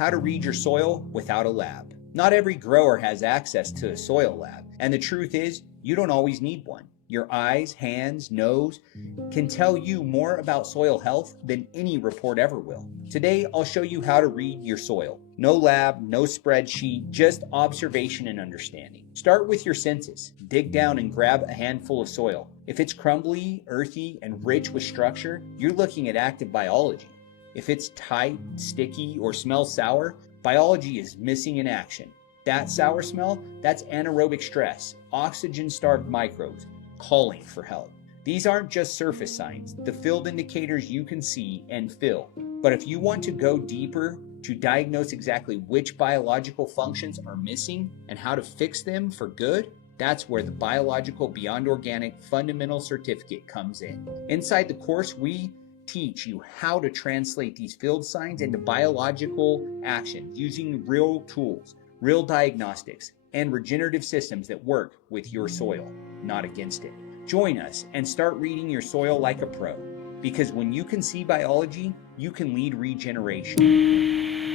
how to read your soil without a lab. Not every grower has access to a soil lab, and the truth is, you don't always need one. Your eyes, hands, nose can tell you more about soil health than any report ever will. Today, I'll show you how to read your soil. No lab, no spreadsheet, just observation and understanding. Start with your senses. Dig down and grab a handful of soil. If it's crumbly, earthy, and rich with structure, you're looking at active biology. If it's tight, sticky, or smells sour, biology is missing in action. That sour smell, that's anaerobic stress, oxygen-starved microbes calling for help. These aren't just surface signs, the field indicators you can see and feel. But if you want to go deeper to diagnose exactly which biological functions are missing and how to fix them for good, that's where the Biological Beyond Organic Fundamental Certificate comes in. Inside the course, we teach you how to translate these field signs into biological action using real tools, real diagnostics, and regenerative systems that work with your soil, not against it. Join us and start reading your soil like a pro, because when you can see biology, you can lead regeneration.